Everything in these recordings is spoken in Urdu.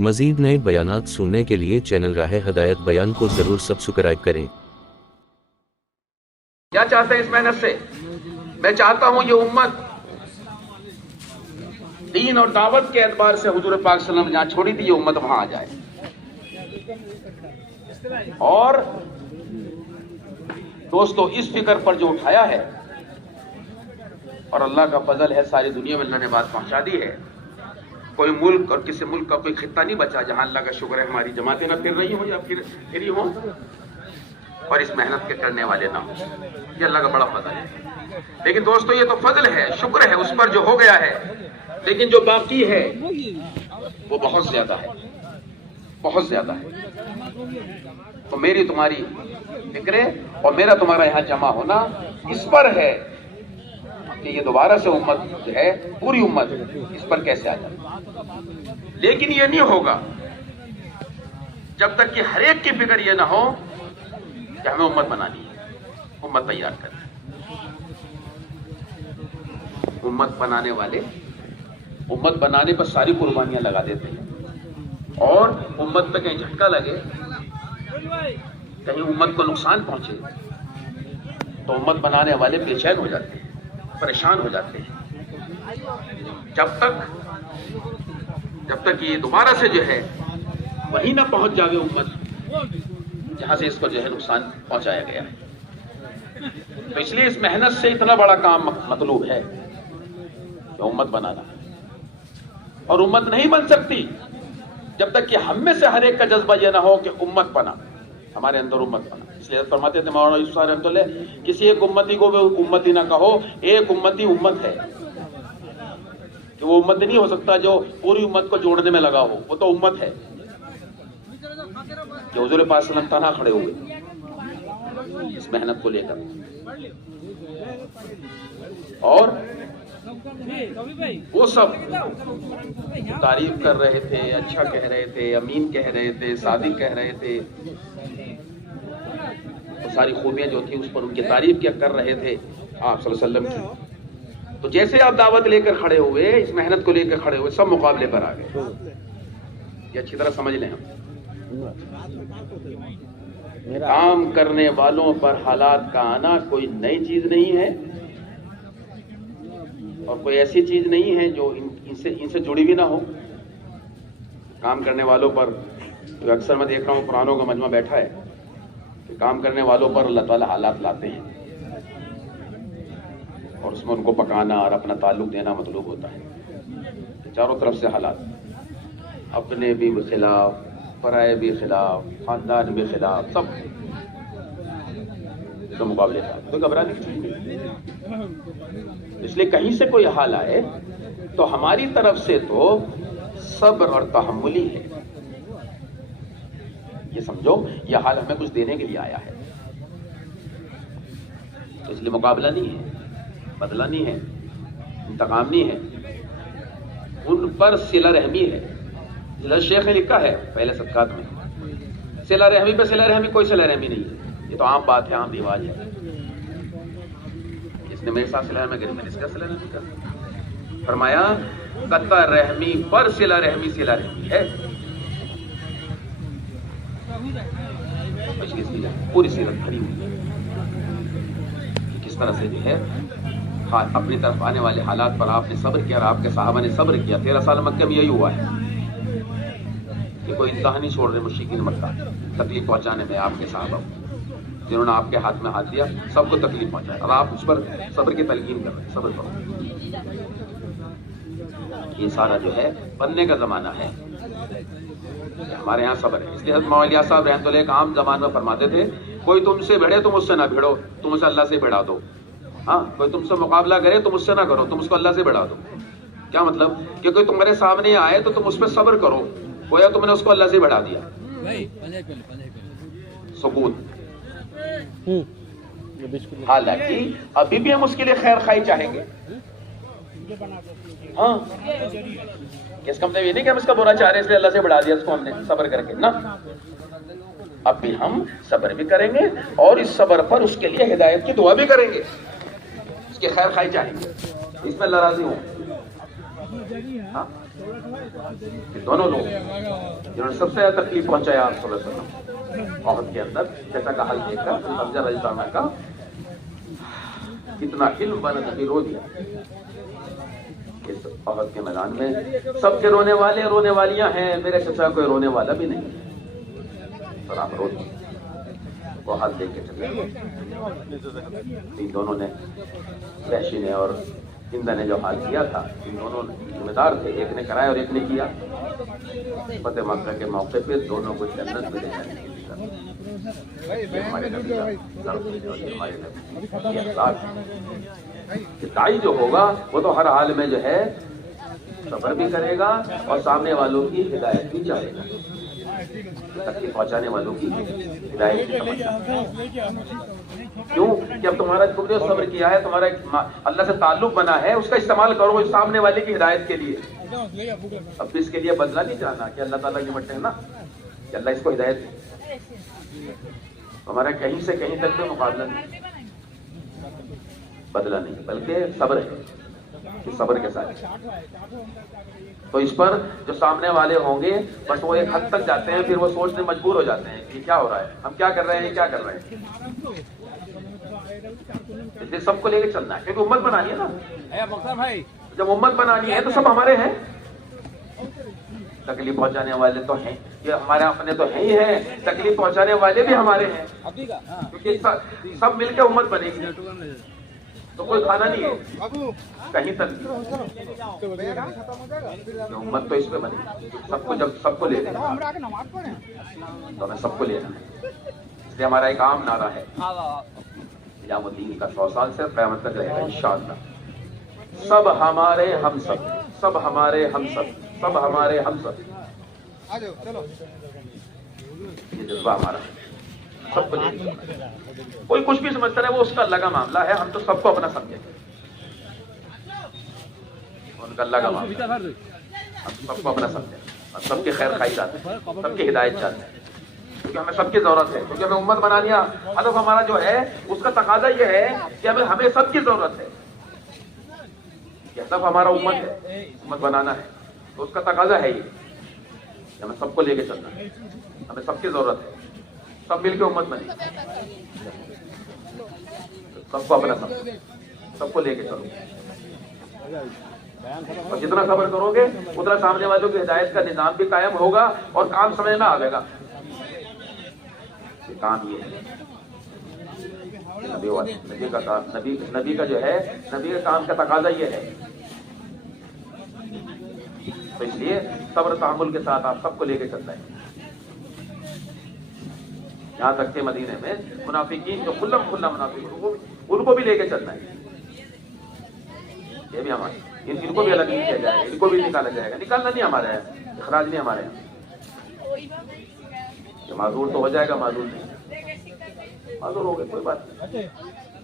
مزید نئے بیانات سننے کے لیے چینل راہ ہدایت بیان کو ضرور سبسکرائب کریں۔ کیا چاہتے ہیں اس محنت سے؟ میں چاہتا ہوں یہ امت دین اور دعوت کے اعتبار سے حضور پاک صلی اللہ علیہ وسلم جہاں چھوڑی تھی یہ امت وہاں آ جائے، اور دوستو اس فکر پر جو اٹھایا ہے، اور اللہ کا فضل ہے ساری دنیا میں اللہ نے بات پہنچا دی ہے، کوئی ملک اور کسی ملک کا کوئی خطہ نہیں بچا جہاں اللہ کا شکر ہے ہماری جماعتیں نہ پھر رہی ہوں یا پھر ہوں اور اس محنت کے کرنے والے نہ ہوں۔ یہ اللہ کا بڑا فضل ہے۔ لیکن دوستو یہ تو فضل ہے، شکر ہے اس پر جو ہو گیا ہے، لیکن جو باقی ہے وہ بہت زیادہ ہے، بہت زیادہ ہے۔ تو میری تمہاری فکریں اور میرا تمہارا یہاں جمع ہونا اس پر ہے کہ یہ دوبارہ سے امت جو ہے پوری امت اس پر کیسے آ جائے۔ لیکن یہ نہیں ہوگا جب تک کہ ہر ایک کی فکر یہ نہ ہو کہ ہمیں امت بنانی ہے، امت تیار کریں۔ امت بنانے والے امت بنانے پر ساری قربانیاں لگا دیتے ہیں، اور امت پہ کہیں جھٹکا لگے، کہیں امت کو نقصان پہنچے تو امت بنانے والے بے چین ہو جاتے ہیں، پریشان ہو جاتے ہیں۔ جب تک یہ دوبارہ سے جو ہے وہی نہ پہنچ جاوے امت جہاں سے اس کو جو ہے نقصان پہنچایا گیا ہے۔ تو اس لیے اس محنت سے اتنا بڑا کام مطلوب ہے کہ امت بنانا، اور امت نہیں بن سکتی جب تک کہ ہم میں سے ہر ایک کا جذبہ یہ نہ ہو کہ امت بنا، ہمارے اندر امت بنا۔ اس لیے فرماتے تھے مولانا یوسف صاحب رحمۃ اللہ، کسی ایک امتی کو بھی امتی نہ کہو، ایک امتی امت ہے، کہ وہ امت نہیں ہو سکتا جو پوری امت کو جوڑنے میں لگا ہو، وہ تو امت ہے کہ حضور پاک صلی اللہ علیہ وسلم تنہا کھڑے ہوئے اس محنت کو لے کر، اور وہ سب تعریف کر رہے تھے، اچھا کہہ رہے تھے، امین کہہ رہے تھے، صادق کہہ رہے تھے، تو ساری خوبیاں جو تھیں اس پر ان کی تعریف کیا کر رہے تھے آپ صلی اللہ علیہ وسلم کی۔ تو جیسے آپ دعوت لے کر کھڑے ہوئے، اس محنت کو لے کر کھڑے ہوئے، سب مقابلے پر آ گئے۔ یہ اچھی طرح سمجھ لیں، ہم کام کرنے والوں پر حالات کا آنا کوئی نئی چیز نہیں ہے، اور کوئی ایسی چیز نہیں ہے جو ان سے جڑی بھی نہ ہو۔ کام کرنے والوں پر اکثر میں دیکھ رہا ہوں قرآنوں کا مجمع بیٹھا ہے کہ کام کرنے والوں پر اللہ تعالیٰ حالات لاتے ہیں، اور اس میں ان کو پکانا اور اپنا تعلق دینا مطلوب ہوتا ہے۔ چاروں طرف سے حالات، اپنے بھی خلاف، پرائے بھی خلاف، خاندان بھی خلاف، سب کے مقابلے کا کوئی گھبرانے کی چیز نہیں۔ اس لیے کہیں سے کوئی حال آئے تو ہماری طرف سے تو صبر اور تحملی ہے، یہ سمجھو یہ حال ہمیں کچھ دینے کے لیے آیا ہے، اس لیے مقابلہ نہیں ہے، بدلہ نہیں ہے، انتقام نہیں ہے، ان پر صلہ رحمی ہے۔ حضرت شیخ نے لکھا ہے پہلے صدقات میں، صلہ رحمی پہ صلہ رحمی، کوئی صلہ رحمی نہیں ہے، یہ تو عام بات ہے، عام رواج ہے۔ اس نے میرے ساتھ صلہ رحمی کری، میں نے اس کا صلہ رحمی کر، فرمایا قطع رحمی پر صلہ رحمی صلہ رحمی ہے۔ پوری سیرت کھڑی ہوئی کس طرح سے جو ہے اپنی طرف آنے والے حالات پر آپ نے صبر کیا، اور آپ کے صحابہ نے صبر کیا۔ 13 سال مکہ میں یہی ہوا ہے کہ کوئی انتہا نہیں چھوڑ رہے مشرکین مکہ تکلیف پہنچانے میں آپ کے صحابہ کو، جنہوں نے آپ کے ہاتھ میں ہاتھ دیا، سب کو تکلیف پہنچایا، اور آپ اس پر صبر کی تلقین کر رہے ہیں، صبر کرو۔ یہ سارا جو ہے بننے کا زمانہ ہے، ہمارے یہاں صبر ہے۔ اس لیے حضرت مولانا صاحب رحمۃ اللہ ایک عام زبان میں فرماتے تھے، کوئی تم سے بھیڑے تم اس سے نہ بھیڑو، تم اسے اللہ سے بھیڑا دو۔ ہاں، کوئی تم سے مقابلہ کرے تم اس سے نہ کرو، تم اس کو اللہ سے بھیڑا دو۔ کیا مطلب؟ کہ کوئی تمہارے سامنے آئے تو تم اس پہ صبر کرو، گویا تم نے اس کو اللہ سے بھیڑا دیا۔ سکوت۔ حالانکہ ابھی بھی ہم اس کے لیے خیر خواہی چاہیں گے، ہاں، اس کا مطلب یہ نہیں کہ ہم اس کا برا چاہ رہے ہیں اس لیے اللہ سے بڑھا دیا اس کو ہم نے صبر کر کے، نہ، اب بھی ہم صبر بھی کریں گے، اور اس صبر پر اس کے لیے ہدایت کی دعا بھی کریں گے، اس کی خیر خواہی چاہیں گے، اس میں اللہ راضی ہوں۔ ہاں، کہ دونوں لوگ جنہوں نے سب سے زیادہ تکلیف پہنچایا آپ صلی اللہ علیہ وسلم عہد کے اندر، چچا کا حل دیکھ کر حمزہ رضی اللہ عنہ کا اتنا علم بنا نبی رو دیا اس عہد کے میدان میں. سب کے رونے والے رونے والیاں ہیں، میرے چچا کوئی رونے والا بھی نہیں. اور آپ رو دیے وہ ہاتھ دیکھ کے چلے. ان دونوں نے، وحشی نے اور ہند نے جو حال کیا تھا، ان دونوں ذمہ دار تھے، ایک نے کرایا اور ایک نے کیا. فتح مکہ کے موقع پہ دونوں کو جنت میں لے جانے کے لیے ہمارے نبی کا ہمارے نبی کی اخلاق ہے کہ داعی جو ہوگا وہ تو ہر حال میں جو ہے صبر بھی کرے گا اور سامنے والوں کی ہدایت بھی چاہے گا، تکلیف پہنچانے والوں کی ہدایت بھی سمجھنا. کیوں کہ اب تمہارا تم نے صبر کیا ہے، تمہارا اللہ سے تعلق بنا ہے، اس کا استعمال کرو اس سامنے والے کی ہدایت کے لیے. اب اس کے لیے بدلہ نہیں چاہنا کہ اللہ تعالیٰ نمٹے ہیں نا کہ اللہ اس کو ہدایت دے. ہمارا کہیں سے کہیں تک میں مقابلہ نہیں، بدلہ نہیں، بلکہ صبر ہے کہ صبر کے ساتھ. تو اس پر جو سامنے والے ہوں گے بس وہ ایک حد تک جاتے ہیں، پھر وہ سوچنے مجبور ہو جاتے ہیں کہ کیا ہو رہا ہے، ہم کیا کر رہے ہیں، یہ کیا کر رہے ہیں. اس لیے سب کو لے کے چلنا ہے کیونکہ امت بنانی ہے نا. جب امت بنانی ہے تو سب ہمارے ہیں. تکلیف پہنچانے والے تو ہیں، یہ ہمارے اپنے تو ہیں ہی ہیں، تکلیف پہنچانے والے بھی ہمارے ہیں، کیونکہ سب مل کے امت بنے گی. تو کوئی کھانا نہیں ہے کہیں تک، امت تو اس پہ بنے. سب کو جب سب کو لے لیں تو ہمیں سب کو لینا ہے. اس لیے ہمارا ایک عام نعرہ ہے قیام الدین کا 100 سال سے قیامت تک رہے گا انشاءاللہ. سب ہمارے ہم سب، سب ہمارے ہم سب، سب ہمارے ہم سب. یہ جذبہ ہمارا سب کو لے کے. کوئی کچھ بھی سمجھتا ہے وہ اس کا اللہ کا معاملہ ہے، ہم تو سب کو اپنا سمجھیں گے. ان کا اللہ کا معاملہ، ہم سب کو اپنا سمجھیں، ہم سب کی خیر خواہی چاہتے ہیں، سب کی ہدایت چاہتے ہیں، کیونکہ ہمیں سب کی ضرورت ہے. کیونکہ ہمیں امت بنا لیا، ہدف ہمارا جو ہے اس کا تقاضا یہ ہے کہ ہمیں سب کی ضرورت ہے. یہ ہدف ہمارا امت ہے، امت بنانا ہے، تو اس کا تقاضا ہے یہ کہ ہمیں سب کو لے کے چلنا ہے. ہمیں سب کی ضرورت ہے، سب مل کے امت بنے، سب کو اپنا سمجھو، سب کو لے کے چلو. اور جتنا صبر کرو گے اتنا سامنے والوں کی ہدایت کا نظام بھی قائم ہوگا اور کام سمجھ میں آئے گا. کام یہ ہے نبی کا کام، نبی کا جو ہے نبی کے کام کا تقاضا یہ ہے. تو اس لیے صبر تحمل کے ساتھ آپ سب کو لے کے چلنا ہے. یہاں تک کہ مدینے میں منافقین جو کھلا منافق ان کو بھی لے کے چلنا ہے. یہ بھی ہمارے ان کو بھی الگ نہیں کیا جائے گا، ان کو بھی نکالا جائے گا. نکالنا نہیں ہمارے یہاں، اخراج نہیں ہمارے یہاں. یہ معذور تو ہو جائے گا، معذور نہیں، معذور ہو گئے کوئی بات نہیں.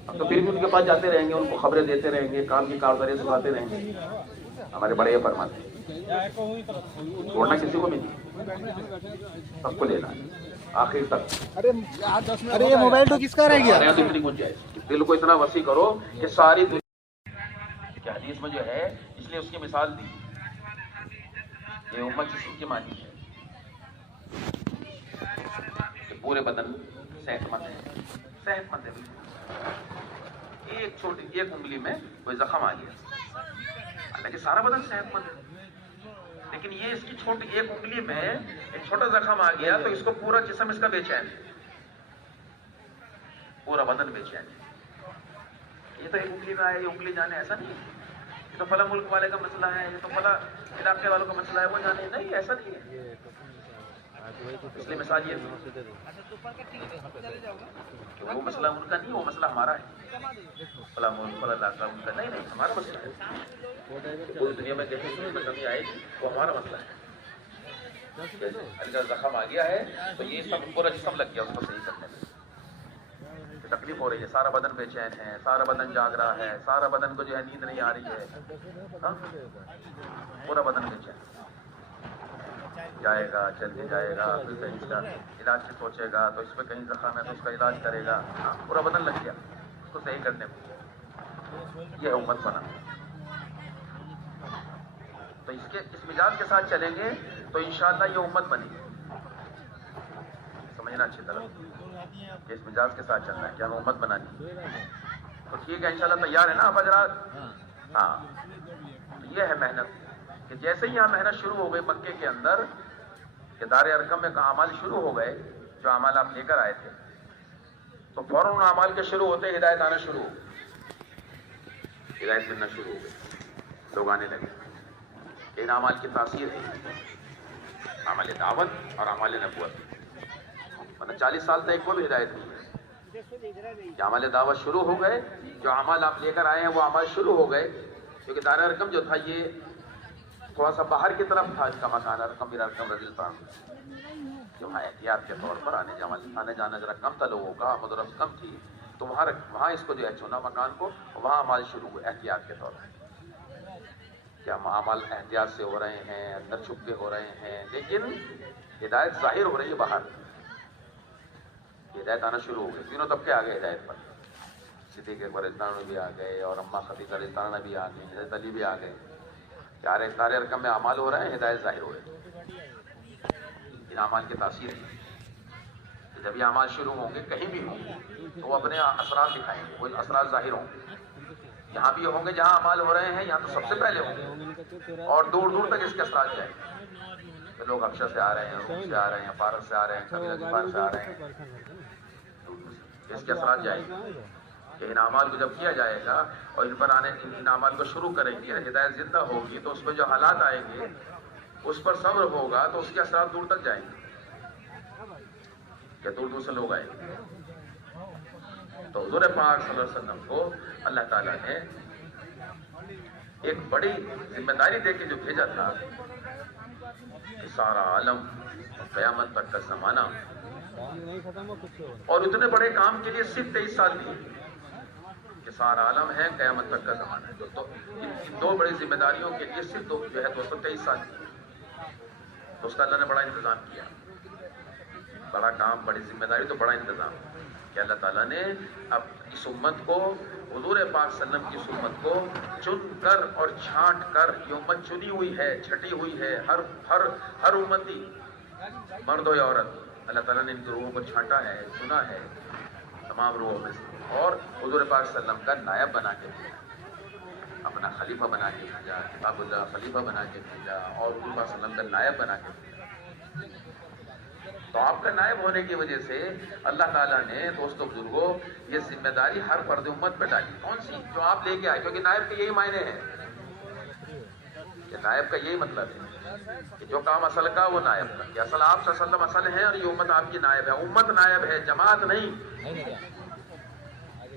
ہم تو پھر بھی ان کے پاس جاتے رہیں گے، ان کو خبریں دیتے رہیں گے، کام کی کارگزاری سکھاتے رہیں گے. ہمارے بڑے یہ فرماتے ہیں چھوڑنا کسی کو بھی نہیں، سب کو لینا ہے آخر تک. ارے یہ موبائل تو کس کا رہ گیا؟ دل کو اتنا وسیع کرو کہ ساری دنیا حدیث میں جو ہے، اس لیے اس کی مثال دی. یہ امت جسم کی مانی ہے کہ پورے بدن صحت مند ہے، صحت مند ہے. ایک چھوٹی ایک انگلی میں کوئی زخم آ گیا، حالانکہ سارا بدن صحت مند ہے، لیکن یہ اس کی چھوٹی ایک انگلی میں ایک چھوٹا زخم آ گیا تو اس کو پورا جسم اس کا بے چین ہے، پورا بدن بے چین ہے. یہ تو ایک انگلی میں آئے، یہ انگلی جانے، ایسا نہیں ہے. یہ تو فلاں ملک والے کا مسئلہ ہے، یہ تو فلاں علاقے والوں کا مسئلہ ہے، وہ جانے نہیں، ایسا نہیں ہے. اس لیے مثال یہ وہ مسئلہ ان کا نہیں، وہ مسئلہ ہمارا ہے. فلاں ملک فلاں علاقہ ان کا نہیں، ہمارا مسئلہ ہے. پوری دنیا میں کہیں چیز میں کمی آئے گی وہ ہمارا مسئلہ ہے. اگر زخم آ گیا ہے تو یہ سب پورا جسم لگ گیا اس کو صحیح کرنے میں. تکلیف ہو رہی ہے، سارا بدن بے چین ہے، سارا بدن جاگ رہا ہے، سارا بدن کو جو ہے نیند نہیں آ رہی ہے، پورا بدن بے چین. جائے گا، چل کے جائے گا، پھر کہیں اس کا علاج سے سوچے گا تو اس پہ کہیں زخم ہے تو اس کا علاج کرے گا. پورا بدن لگ گیا اس کو صحیح کرنے میں. یہ امت بنا. تو اس مزاج کے ساتھ چلیں گے تو انشاءاللہ یہ امت بنے گی. سمجھنا اچھی طرح کہ اس مزاج کے ساتھ چلنا ہے کہ ہمیں امت بنانی ہے. تو ٹھیک ہے انشاءاللہ تیار ہے نا آپ حضرات؟ ہاں تو یہ ہے محنت کہ جیسے ہی یہاں محنت شروع ہو گئی مکے کے اندر کہ دار ارقم میں اعمال شروع ہو گئے، جو اعمال آپ لے کر آئے تھے، تو فوراً ان اعمال کے شروع ہوتے ہدایت آنا شروع ہو گئی، ہدایت ملنا شروع ہو گئی، لوگ آنے لگے. ان اعمال کی تاثیر ہے اعمال دعوت اور اعمال نبوت. ورنہ 40 سال تک کوئی بھی ہدایت نہیں ہے. اعمال دعوت شروع ہو گئے، جو اعمال آپ لے کر آئے ہیں وہ اعمال شروع ہو گئے، کیونکہ دار ارقم جو تھا یہ تھوڑا سا باہر کی طرف تھا. اس کا مکان ارقم بن ارقم رضی اللہ عنہ جو وہاں احتیاط کے طور پر آنے جانا ذرا کم تھا لوگوں کا، آمد و رفت کم تھی، تو وہاں اس کو جو ہے چنا مکان کو، وہاں اعمال شروع ہوئے احتیاط کے طور پر. کیا اعمال احتیاط سے ہو رہے ہیں، اندر چھپ کے ہو رہے ہیں، لیکن ہدایت ظاہر ہو رہی ہے باہر. ہدایت آنا شروع ہو گئی. تینوں طبقے آ گئے ہدایت پر. صدیق اکبر رضی اللہ عنہ بھی آ گئے اور اماں خدیجہ رضی اللہ عنہ بھی آ گئے، حضرت علی بھی آ گئے. دار ارقم میں اعمال ہو رہے ہیں، ہدایت ظاہر ہو رہی ہے. ان اعمال کی تاثیر ہے کہ جب یہ اعمال شروع ہوں گے کہیں بھی ہوں گے تو وہ اپنے اثرات دکھائیں گے، وہ اثرات ظاہر ہوں گے. یہاں بھی ہوں گے جہاں اعمال ہو رہے ہیں، یہاں تو سب سے پہلے ہوں گے، اور دور دور تک اس کے اثرات جائیں گے. تو لوگ حبشہ سے آ رہے ہیں، روم سے آ رہے ہیں، فارس سے آ رہے ہیں، کبھی غفار سے آ رہے ہیں، اس کے اثرات جائیں گے. کہ ان اعمال کو جب کیا جائے گا اور ان پر ان اعمال کو شروع کریں گے، ہدایت زندہ ہوگی تو اس میں جو حالات آئیں گے اس پر صبر ہوگا تو اس کے اثرات دور تک جائیں گے، کہ دور دور سے لوگ آئیں گے. تو حضور پاک صلی اللہ علیہ وسلم کو اللہ تعالیٰ نے ایک بڑی ذمہ داری دے کے جو بھیجا تھا کہ سارا عالم قیامت تک کا زمانہ، اور اتنے بڑے کام کے لیے صرف 23 سال دیے کہ سارا عالم ہے، قیامت تک کا زمانہ ہے. تو ان دو بڑی ذمہ داریوں کے لیے صرف 223 سال دیے. تو اس کا اللہ نے بڑا انتظام کیا. بڑا کام، بڑی ذمہ داری، تو بڑا انتظام کہ اللہ تعالیٰ نے اب اس امت کو، حضور پاک صلی اللہ علیہ وسلم کی اس امت کو چن کر اور چھانٹ کر، یہ امت چنی ہوئی ہے، چھٹی ہوئی ہے. ہر امتی، مرد ہو یا عورت، اللہ تعالیٰ نے ان کی روحوں کو چھانٹا ہے، چنا ہے تمام روحوں میں سے، اور حضور پاک صلی اللہ علیہ وسلم کا نائب بنا کے بھیجا، اپنا خلیفہ بنا کے بھیجا، کتاب اللہ خلیفہ بنا کے بھیجا، اور حضور پاک صلی اللہ علیہ وسلم کا نائب بنا کے بھیجا. تو آپ کا نائب ہونے کی وجہ سے اللہ تعالیٰ نے دوستو بزرگوں یہ ذمہ داری ہر فرد امت پہ ڈالی. کون سی؟ جو آپ لے کے آئے. کیونکہ نائب کے یہی معنی ہیں، کہ نائب کا یہی مطلب ہے کہ جو کام اصل کا وہ نائب کا، کہ اصل آپ صلی اللہ علیہ وسلم اصل ہے اور یہ امت آپ کی نائب ہے. امت نائب ہے، جماعت نہیں.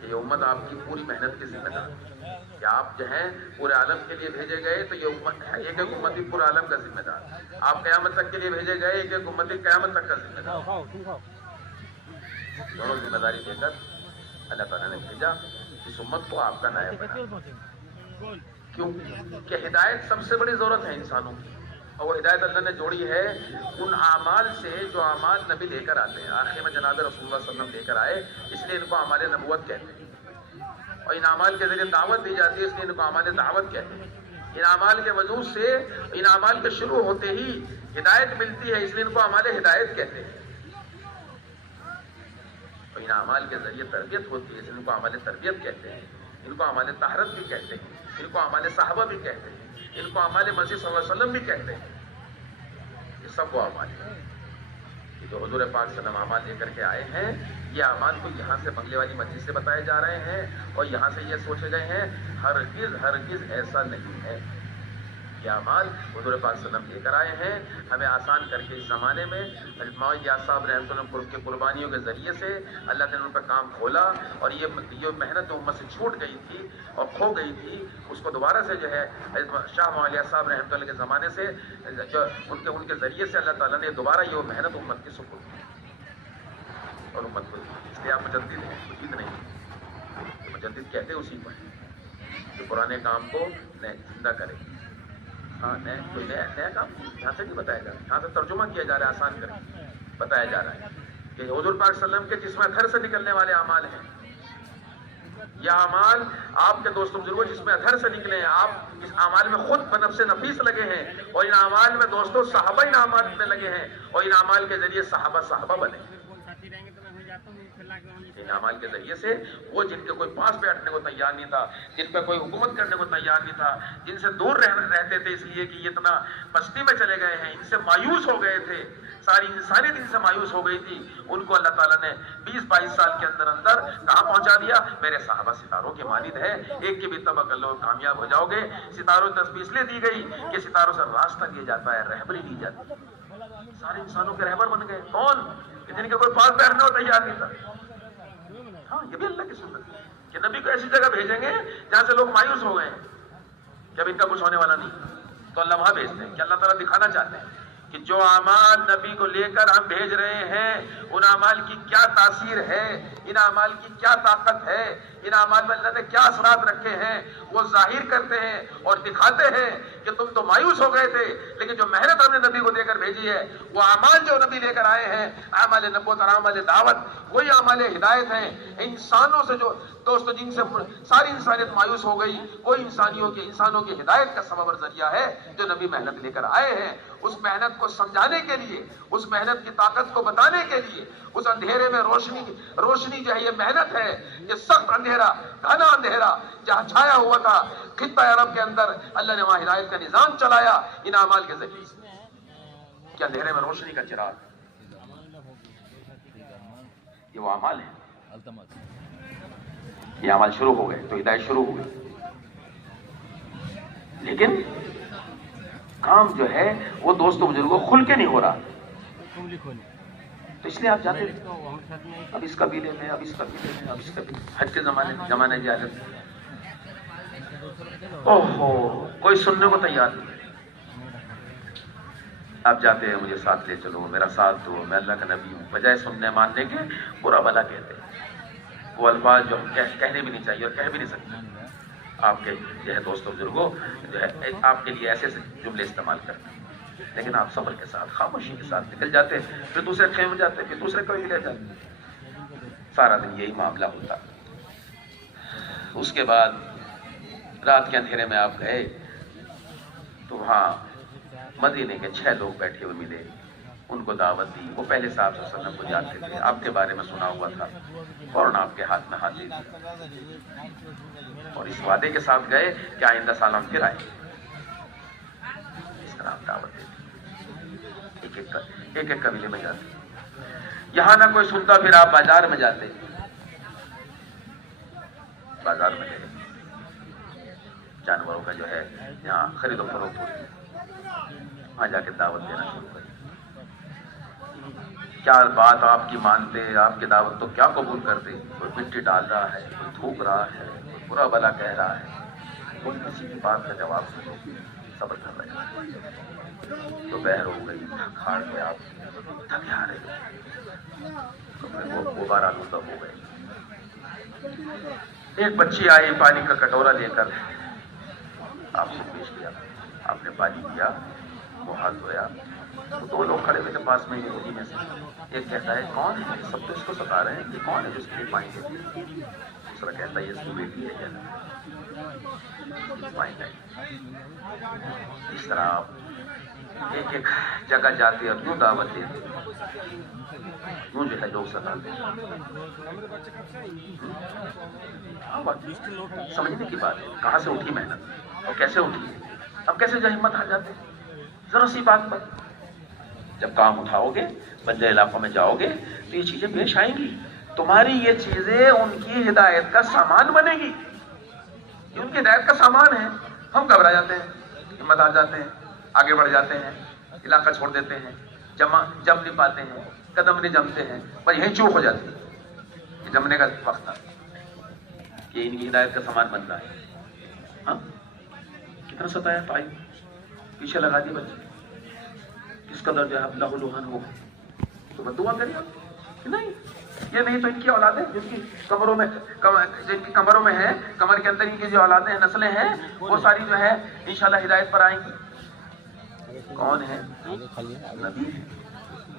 یہ امت آپ کی پوری محنت کی ذمہ دار ہے کہ آپ جو ہیں پورے عالم کے لیے بھیجے گئے، تو یہ امت ہے، ایک ایک امتی پورے عالم کا ذمہ دار. آپ قیامت تک کے لیے بھیجے گئے، ایک ایک امتی قیامت تک کا ذمہ دار. دونوں ذمہ داری دے کر اللہ تعالیٰ نے بھیجا اس امت کو آپ کا نائب بنا. کیوں کہ ہدایت سب سے بڑی ضرورت ہے انسانوں کی، اور وہ ہدایت اللہ نے جوڑی ہے ان اعمال سے جو اعمال نبی لے کر آتے ہیں. آخر میں جناب رسول اللہ صلی اللہ علیہ وسلم لے کر آئے، اس لیے ان کو اعمال نبوت کہتے ہیں. اور ان اعمال کے ذریعے دعوت دی جاتی ہے، اس لیے ان کو اعمال دعوت کہتے ہیں. ان اعمال کے وجود سے، ان اعمال کے شروع ہوتے ہی ہدایت ملتی ہے، اس لیے ان کو اعمال ہدایت کہتے ہیں. اور ان اعمال کے ذریعے تربیت ہوتی ہے، اس لیے ان کو اعمال تربیت کہتے ہیں. ان کو اعمال طہارت بھی کہتے ہیں، ان کو اعمال صحابہ بھی کہتے ہیں، ان کو اعمال مسیح صلی اللہ علیہ وسلم بھی کہتے ہیں. یہ سب وہ اعمال ہیں جو حضور پاک صلی اللہ علیہ وسلم اعمال لے کر کے آئے ہیں. یہ اعمال کو یہاں سے بنگلے والی مسجد سے بتائے جا رہے ہیں، اور یہاں سے یہ سوچے گئے ہیں. ہرگز ایسا نہیں ہے. یہ اعمال حضور پاک صلی اللہ علیہ وسلم لے کر آئے ہیں، ہمیں آسان کر کے اس زمانے میں مولانا یاس صاحب رحمۃ اللہ علیہ کی قربانیوں کے ذریعے سے اللہ نے ان پر کام کھولا، اور یہ محنت امت سے چھوٹ گئی تھی اور کھو گئی تھی، اس کو دوبارہ سے جو ہے شاہ مولانا یاس صاحب رحمۃ اللہ کے زمانے سے جو ان کے ذریعے سے اللہ تعالیٰ نے دوبارہ یہ محنت امت کی سپرد کی اور امت کو. اس لیے آپ مجدد ہیں، مجید نہیں. مجدد کہتے اسی پر جو پرانے کام کو زندہ کرے. ہاں، کوئی نیا کام یہاں سے نہیں بتایا جا رہا، یہاں سے ترجمہ کیا جا رہا ہے، آسان کر بتایا جا رہا ہے کہ حضور پاک صلی اللہ علیہ وسلم کے جسم تھر سے نکلنے والے اعمال ہیں. یہ اعمال آپ کے دوستوں بزرگوں جس میں ادھر سے نکلے ہیں، آپ اس اعمال میں خود بنفس نفیس لگے ہیں، اور ان اعمال میں دوستوں صحابہ ان اعمال میں لگے ہیں، اور ان اعمال کے ذریعے صحابہ بنے۔ ان اعمال کے ذریعے سے وہ جن کے کوئی پاس بیٹھنے کو تیار نہیں تھا، جن پہ کوئی حکومت کرنے کو تیار نہیں تھا، جن سے دور رہتے تھے اس لیے کہ یہ اتنا پستی میں چلے گئے ہیں، ان سے مایوس ہو گئے تھے، ساری انسانیت ان سے مایوس ہو گئی تھی، ان کو اللہ تعالیٰ نے 20-22 سال کے اندر کہاں پہنچا دیا؟ میرے صحابہ ستاروں کے مانند ہے، ایک کی بھی اتباع کر لو کامیاب ہو جاؤ گے۔ ستاروں کی تصویر اس لیے دی گئی کہ ستاروں سے راستہ دیا جاتا ہے، رہبری دی جاتی ہے۔ سارے انسانوں کے رہبر بن گئے، کون؟ کہ جن کے کوئی پاس بیٹھنے کو تیار نہیں تھا۔ ہاں، یہ بھی اللہ کی سنت ہے کہ نبی کو ایسی جگہ بھیجیں گے جہاں سے لوگ مایوس ہو گئے ہیں کہ اب ان کا کچھ ہونے والا نہیں، تو اللہ وہاں بھیجتے ہیں کہ اللہ تعالیٰ دکھانا چاہتے ہیں کہ جو اعمال نبی کو لے کر ہم بھیج رہے ہیں ان اعمال کی کیا تاثیر ہے، ان اعمال کی کیا طاقت ہے، ان اعمال میں اللہ نے کیا اثرات رکھے ہیں، وہ ظاہر کرتے ہیں اور دکھاتے ہیں کہ تم تو مایوس ہو گئے تھے، لیکن جو محنت ہم نے نبی کو دے کر بھیجی ہے، وہ اعمال جو نبی لے کر آئے ہیں، اعمال نبوت اور اعمال دعوت، وہی اعمال ہدایت ہیں۔ انسانوں سے جو دوستو جن سے ساری انسانیت مایوس ہو گئی، کوئی انسانوں کی ہدایت کا سبب اور ذریعہ ہے جو نبی محنت لے کر آئے ہیں۔ اس محنت کو سمجھانے کے لیے، اس محنت کی طاقت کو بتانے کے لیے، اس اندھیرے میں روشنی جو ہے، یہ محنت ہے، یہ سخت اندھیرا، گھنا اندھیرا جہاں چھایا ہوا تھا خطہ عرب کے اندر، اللہ نے وہاں ہدایت کا نظام چلایا ان اعمال کے ذریعے سے کہ اندھیرے میں روشنی کا چراغ۔ یہ وہ اعمال ہیں، یہ اعمال شروع ہو گئے تو ہدایت شروع ہو گئی، لیکن کام جو ہے وہ دوستوں بزرگوں کھل کے نہیں ہو رہا، تو اس لیے آپ جاتے اب اس قبیلے میں، اب اس قبیلے میں، اب اس قبیلے میں، حج کے زمانے جہالت، اوہو کوئی سننے کو تیار نہیں۔ آپ جاتے ہیں مجھے ساتھ لے چلو، میرا ساتھ دو، میں اللہ کا نبی ہوں، بجائے سننے ماننے کے برا بھلا کہتے ہیں، وہ الفاظ جو کہنے بھی نہیں چاہیے اور کہہ بھی نہیں سکتے۔ آپ کے جو ہے دوستوں بزرگوں جو ہے آپ کے لیے ایسے جملے استعمال کرتے ہیں، لیکن آپ صبر کے ساتھ، خاموشی کے ساتھ نکل جاتے ہیں، پھر دوسرے خیمے میں جاتے ہیں، پھر دوسرے کوئی لے جاتے ہیں، سارا دن یہی معاملہ ہوتا۔ اس کے بعد رات کے اندھیرے میں آپ گئے تو وہاں مدینے کے 6 لوگ بیٹھے ہوئے ملے، ان کو دعوت دی، وہ پہلے صاحب صلی اللہ علیہ وسلم کو جانتے تھے، آپ کے بارے میں سنا ہوا تھا، فوراً آپ کے ہاتھ میں ہاتھ دے دیا اور اس وعدے کے ساتھ گئے کہ آئندہ سال ہم پھر آئیں گے۔ اس طرح آپ دعوت دیتے، ایک ایک قبیلے میں جاتے، یہاں نہ کوئی سنتا، پھر آپ بازار میں جاتے، بازار میں گئے، جانوروں کا جو ہے یہاں خرید و فروخت ہوتی ہے، وہاں جا کے دعوت دینا شروع کر۔ کیا بات آپ کی مانتے، آپ کی دعوت تو کیا قبول کرتے، کوئی مٹی ڈال رہا ہے، کوئی تھوک رہا ہے، کوئی برا بھلا کہہ رہا ہے، کوئی کسی کی بات کا جواب نہیں، صبر کر رہے ہیں۔ دوپہر ہو گئی، تھک ہار کے آپ تھکے ہارے وہ غبار آلودہ ہو گئے۔ ایک بچی آئی پانی کا کٹورا لے کر آپ سے پیش کیا، آپ نے پانی پیا، وہ ہاتھ دھویا، تو 2 لوگ کھڑے ہوئے تھے پاس میں یہودی میں سے، ایک کہتا ہے کون ہے، سب تو اس کو ستا رہے ہیں کہ کون ہے جس کے لیے پانی دیتی ہے، دوسرا کہتا ہے یہ اس کی بیٹی ہے کیا پانی چاہیے۔ اس طرح آپ ایک ایک جگہ جاتے اور کیوں دعوت دیتے، کیوں جو ہے لوگ ستاتے۔ سمجھنے کی بات ہے کہاں سے اٹھی محنت اور کیسے اٹھی ہے، اب کیسے جو ہمت آ جاتے ذرا سی بات پر۔ جب کام اٹھاؤ گے، بندے علاقوں میں جاؤ گے تو یہ چیزیں پیش آئیں گی، تمہاری یہ چیزیں ان کی ہدایت کا سامان بنے گی، یہ ان کی ہدایت کا سامان ہے۔ ہم گھبرا جاتے ہیں، ہمت آ جاتے ہیں، آگے بڑھ جاتے ہیں، علاقہ چھوڑ دیتے ہیں، جم نہیں پاتے ہیں، قدم نہیں جمتے ہیں، پر یہیں چوک ہو جاتی ہے، یہ جمنے کا وقت تھا کہ ان کی ہدایت کا سامان بن رہا ہے۔ ہاں کتنا ستایا پائی، پیچھے لگا دی بچے، کس قدر جو ہے لہو لہان ہو گئے، تو بدعا کریے کہ نہیں، یہ نہیں تو ان کی اولادیں جن کی کمروں میں ہے، کمر کے اندر ان کی جو اولادیں ہیں، نسلیں ہیں، وہ ساری جو ہے انشاءاللہ ہدایت پر آئیں گی۔ کون ہے؟ نبی ہے،